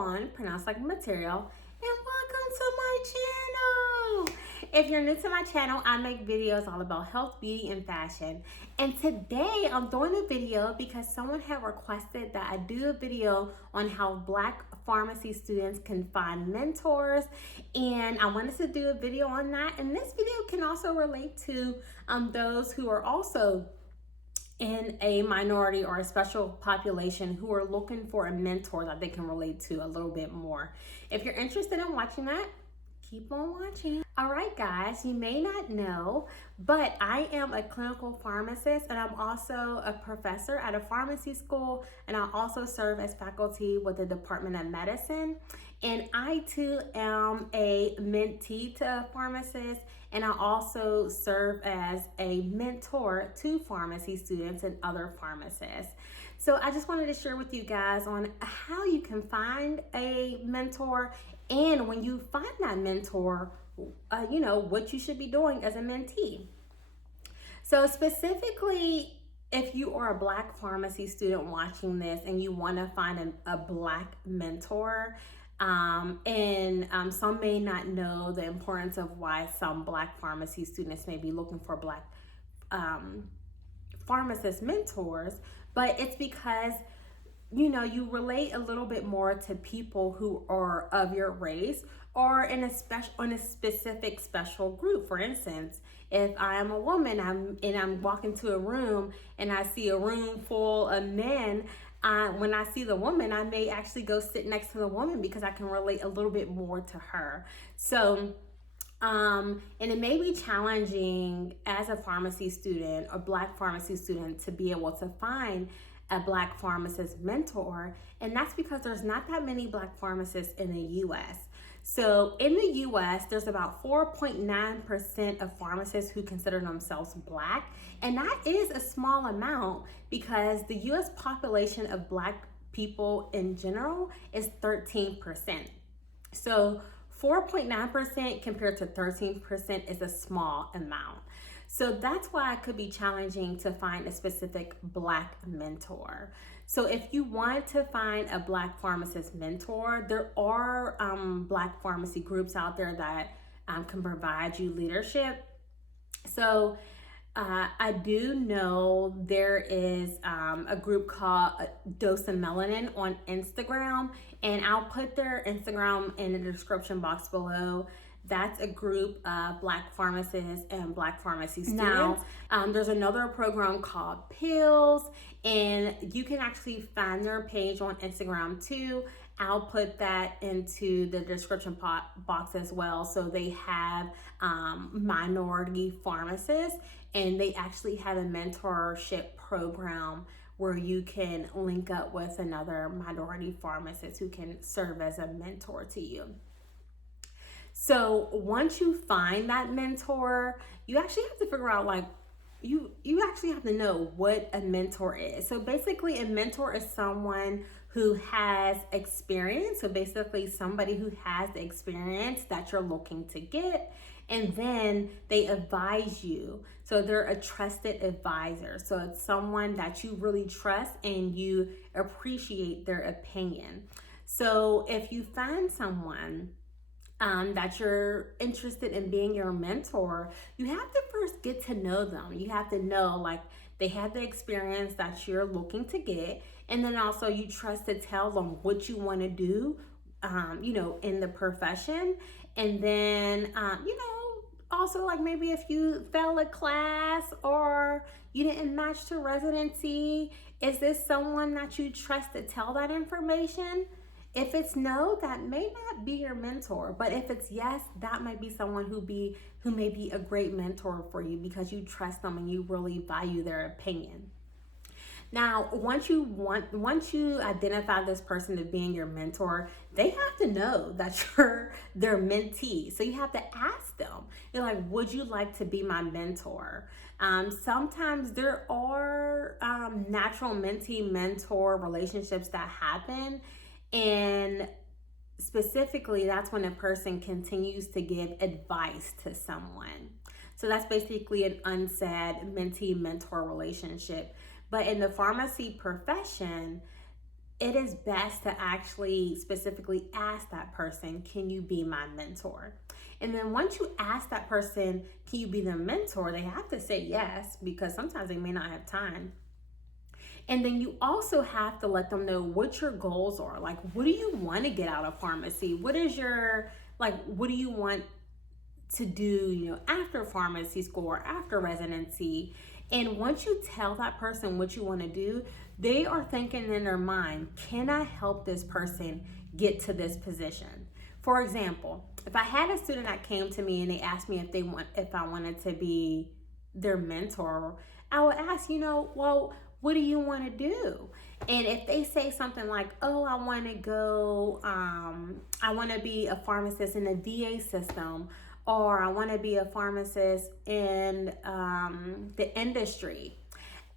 Sha-Phawn, pronounced like material, and welcome to my channel. If you're new to my channel, I make videos all about health, beauty, and fashion. And today I'm doing a video because someone had requested that I do a video on how Black pharmacy students can find mentors, and I wanted to do a video on that. And this video can also relate to those who are also in a minority or a special population who are looking for a mentor that they can relate to a little bit more. If you're interested in watching that, keep on watching. All right, guys, you may not know, but I am a clinical pharmacist, and I'm also a professor at a pharmacy school, and I also serve as faculty with the Department of Medicine. And I too am a mentee to pharmacists, and I also serve as a mentor to pharmacy students and other pharmacists. So I just wanted to share with you guys on how you can find a mentor, and when you find that mentor, what you should be doing as a mentee. So specifically, if you are a Black pharmacy student watching this and you want to find a Black mentor, some may not know the importance of why some Black pharmacy students may be looking for Black pharmacist mentors, but it's because you relate a little bit more to people who are of your race or in a specific special group. For instance, if I am a woman and I'm walking to a room and I see a room full of men, when I see the woman, I may actually go sit next to the woman because I can relate a little bit more to her. So, and it may be challenging as a pharmacy student or Black pharmacy student to be able to find a Black pharmacist mentor, and that's because there's not that many Black pharmacists in the U.S. So in the U.S., there's about 4.9% of pharmacists who consider themselves Black, and that is a small amount because the U.S. population of Black people in general is 13%. So 4.9% compared to 13% is a small amount. So that's why it could be challenging to find a specific Black mentor. So if you want to find a Black pharmacist mentor, there are Black pharmacy groups out there that can provide you leadership. So I do know there is a group called Dose of Melanin on Instagram, and I'll put their Instagram in the description box below. That's a group of Black pharmacists and Black pharmacy students. Now, there's another program called Pills, and you can actually find their page on Instagram too. I'll put that into the description box as well. So they have minority pharmacists, and they actually have a mentorship program where you can link up with another minority pharmacist who can serve as a mentor to you. So once you find that mentor, you actually have to figure out, you actually have to know what a mentor is. So basically, a mentor is someone who has experience. So basically, somebody who has the experience that you're looking to get, and then they advise you. So they're a trusted advisor. So it's someone that you really trust and you appreciate their opinion. So if you find someone that you're interested in being your mentor, you have to first get to know them. You have to know, they have the experience that you're looking to get, and then also you trust to tell them what you want to do, in the profession. And then, also maybe if you fail a class or you didn't match to residency, is this someone that you trust to tell that information? If it's no, that may not be your mentor. But if it's yes, that might be someone who may be a great mentor for you because you trust them and you really value their opinion. Now, once you identify this person as being your mentor, they have to know that you're their mentee. So you have to ask them. You're like, would you like to be my mentor? Sometimes there are natural mentee-mentor relationships that happen. And specifically, that's when a person continues to give advice to someone. So that's basically an unsaid mentee-mentor relationship. But in the pharmacy profession, it is best to actually specifically ask that person, can you be my mentor? And then once you ask that person, can you be their mentor, they have to say yes, because sometimes they may not have time. And then you also have to let them know what your goals are. Like, what do you want to get out of pharmacy? What is your, like, what do you want to do, after pharmacy school or after residency? And once you tell that person what you want to do, they are thinking in their mind, can I help this person get to this position? For example, if I had a student that came to me and they asked me if I wanted to be their mentor, I would ask, well, what do you want to do? And if they say something like, oh, I want to go, I want to be a pharmacist in the VA system, or I want to be a pharmacist in the industry,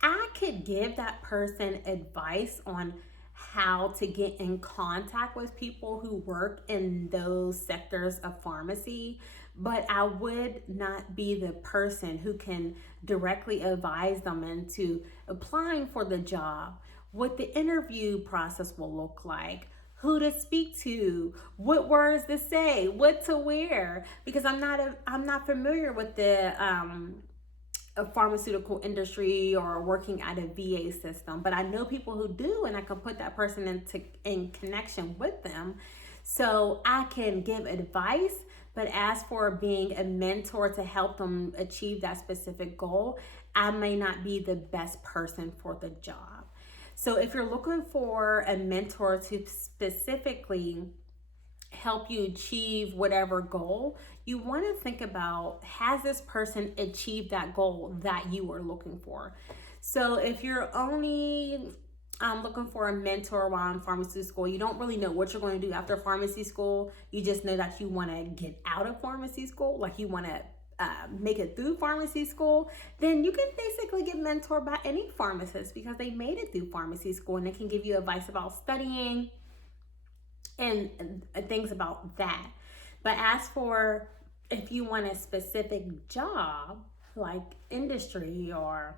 I could give that person advice on how to get in contact with people who work in those sectors of pharmacy, but I would not be the person who can directly advise them into applying for the job, what the interview process will look like, who to speak to, what words to say, what to wear, because I'm not familiar with the a pharmaceutical industry or working at a VA system, but I know people who do, and I can put that person in connection with them, so I can give advice. But as for being a mentor to help them achieve that specific goal, I may not be the best person for the job. So if you're looking for a mentor to specifically help you achieve whatever goal, you want to think about, has this person achieved that goal that you are looking for? So if you're only looking for a mentor while in pharmacy school, you don't really know what you're going to do after pharmacy school, you just know that you want to get out of pharmacy school, like you want to make it through pharmacy school, then you can basically get mentored by any pharmacist, because they made it through pharmacy school and they can give you advice about studying and things about that. But as for if you want a specific job, like industry, or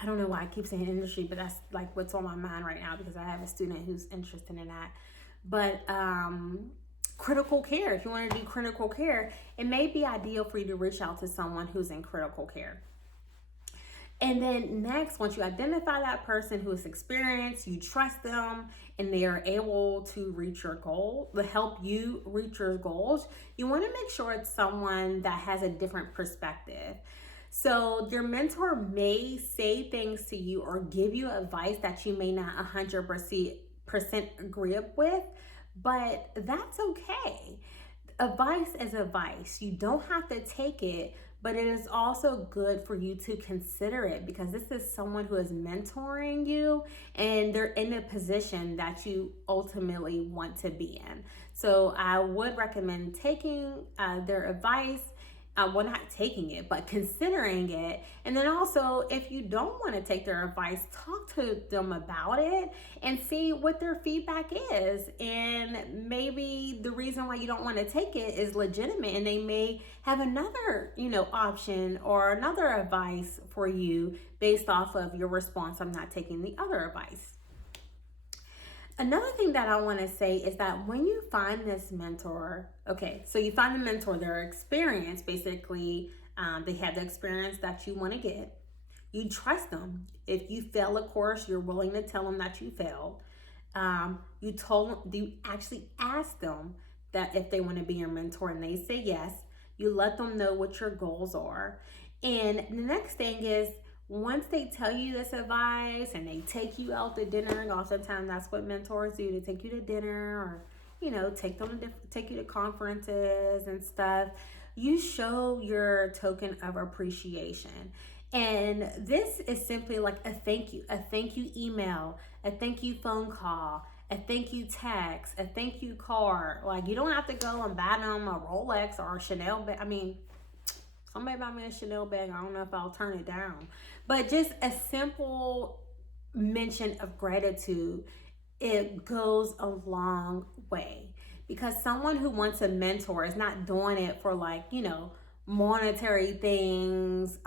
I don't know why I keep saying industry, but that's like what's on my mind right now, because I have a student who's interested in that. But critical care, if you want to do critical care, it may be ideal for you to reach out to someone who's in critical care. And then next, once you identify that person who is experienced, you trust them, and they are able to reach your goal, to help you reach your goals, you want to make sure it's someone that has a different perspective. So your mentor may say things to you or give you advice that you may not 100% agree with, but that's okay. Advice is advice. You don't have to take it, but it is also good for you to consider it, because this is someone who is mentoring you and they're in a position that you ultimately want to be in. So I would recommend taking their advice. Well, not taking it, but considering it. And then also, if you don't want to take their advice, talk to them about it and see what their feedback is. And maybe the reason why you don't want to take it is legitimate, and they may have another, option or another advice for you based off of your response, I'm not taking the other advice. Another thing that I want to say is that when you find this mentor, so you find the mentor, their experience, basically, they have the experience that you want to get. You trust them. If you fail a course, you're willing to tell them that you failed. You actually ask them that if they want to be your mentor, and they say yes. You let them know what your goals are. And the next thing is, once they tell you this advice and they take you out to dinner, and oftentimes that's what mentors do, they take you to dinner, or take you to conferences and stuff, you show your token of appreciation. And this is simply like a thank you email, a thank you phone call, a thank you text, a thank you card. Like, you don't have to go and buy them a Rolex or a Chanel bag. I mean, somebody buy me a Chanel bag, I don't know if I'll turn it down. But just a simple mention of gratitude, it goes a long way. Because someone who wants a mentor is not doing it for monetary things.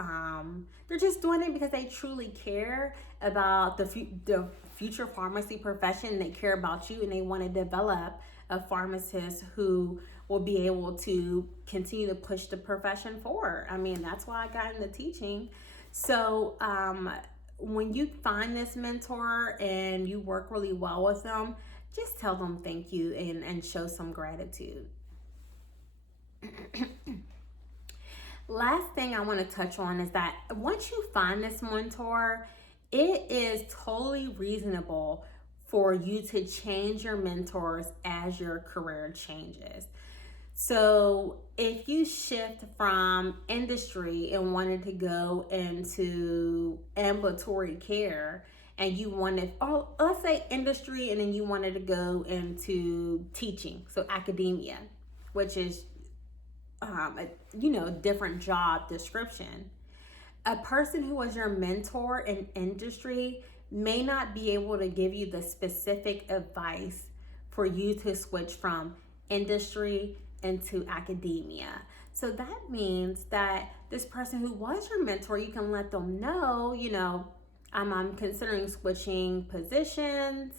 They're just doing it because they truly care about the future pharmacy profession, they care about you and they want to develop a pharmacist who will be able to continue to push the profession forward. I mean, that's why I got into teaching. So when you find this mentor and you work really well with them, just tell them thank you and show some gratitude. Last thing I want to touch on is that once you find this mentor, it is totally reasonable for you to change your mentors as your career changes. So if you shift from industry and wanted to go into ambulatory care and you wanted, oh, let's say industry, and then you wanted to go into teaching, so academia, which is different job description. A person who was your mentor in industry may not be able to give you the specific advice for you to switch from industry into academia. So that means that this person who was your mentor, you can let them know, I'm considering switching positions.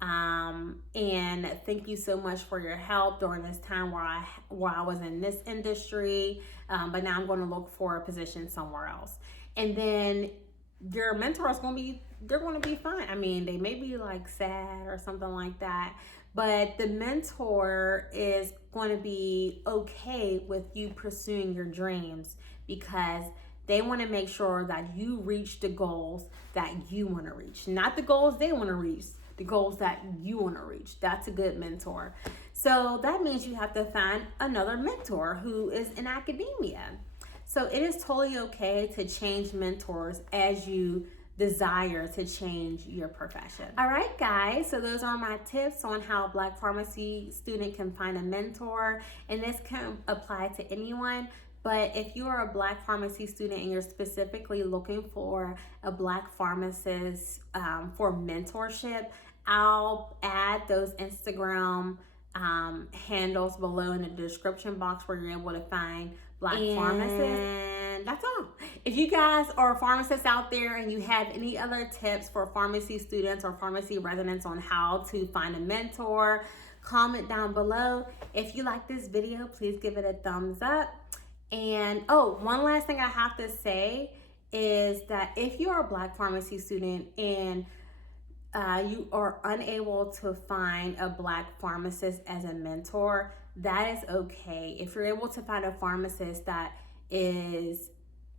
And thank you so much for your help during this time where I was in this industry, but now I'm going to look for a position somewhere else. And then your mentor is they're going to be fine. I mean, they may be like sad or something like that, but the mentor is going to be okay with you pursuing your dreams because they want to make sure that you reach the goals that you want to reach, not the goals they want to reach, the goals that you want to reach. That's a good mentor. So that means you have to find another mentor who is in academia. So it is totally okay to change mentors as you desire to change your profession. All right, guys, so those are my tips on how a Black pharmacy student can find a mentor, and this can apply to anyone. But if you are a Black pharmacy student and you're specifically looking for a Black pharmacist for mentorship, I'll add those Instagram handles below in the description box where you're able to find Black pharmacists. And that's all. If you guys are pharmacists out there and you have any other tips for pharmacy students or pharmacy residents on how to find a mentor, comment down below. If you like this video, please give it a thumbs up. And one last thing I have to say is that if you are a Black pharmacy student and you are unable to find a Black pharmacist as a mentor, that is okay. If you're able to find a pharmacist that is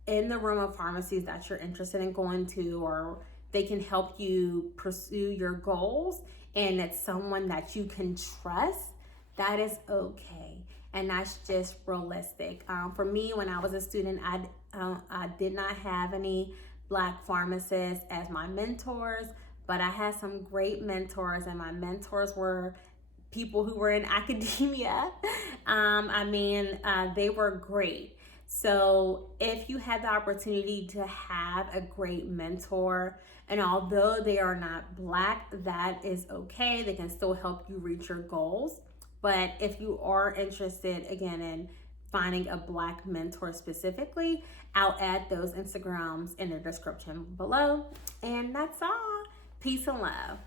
in the realm of pharmacies that you're interested in going to, or they can help you pursue your goals, and it's someone that you can trust, that is okay. And that's just realistic. For me, when I was a student, I did not have any Black pharmacists as my mentors, but I had some great mentors, and my mentors were people who were in academia. They were great. So if you had the opportunity to have a great mentor, and although they are not Black, that is okay. They can still help you reach your goals. But if you are interested, again, in finding a Black mentor specifically, I'll add those Instagrams in the description below. And that's all. Peace and love.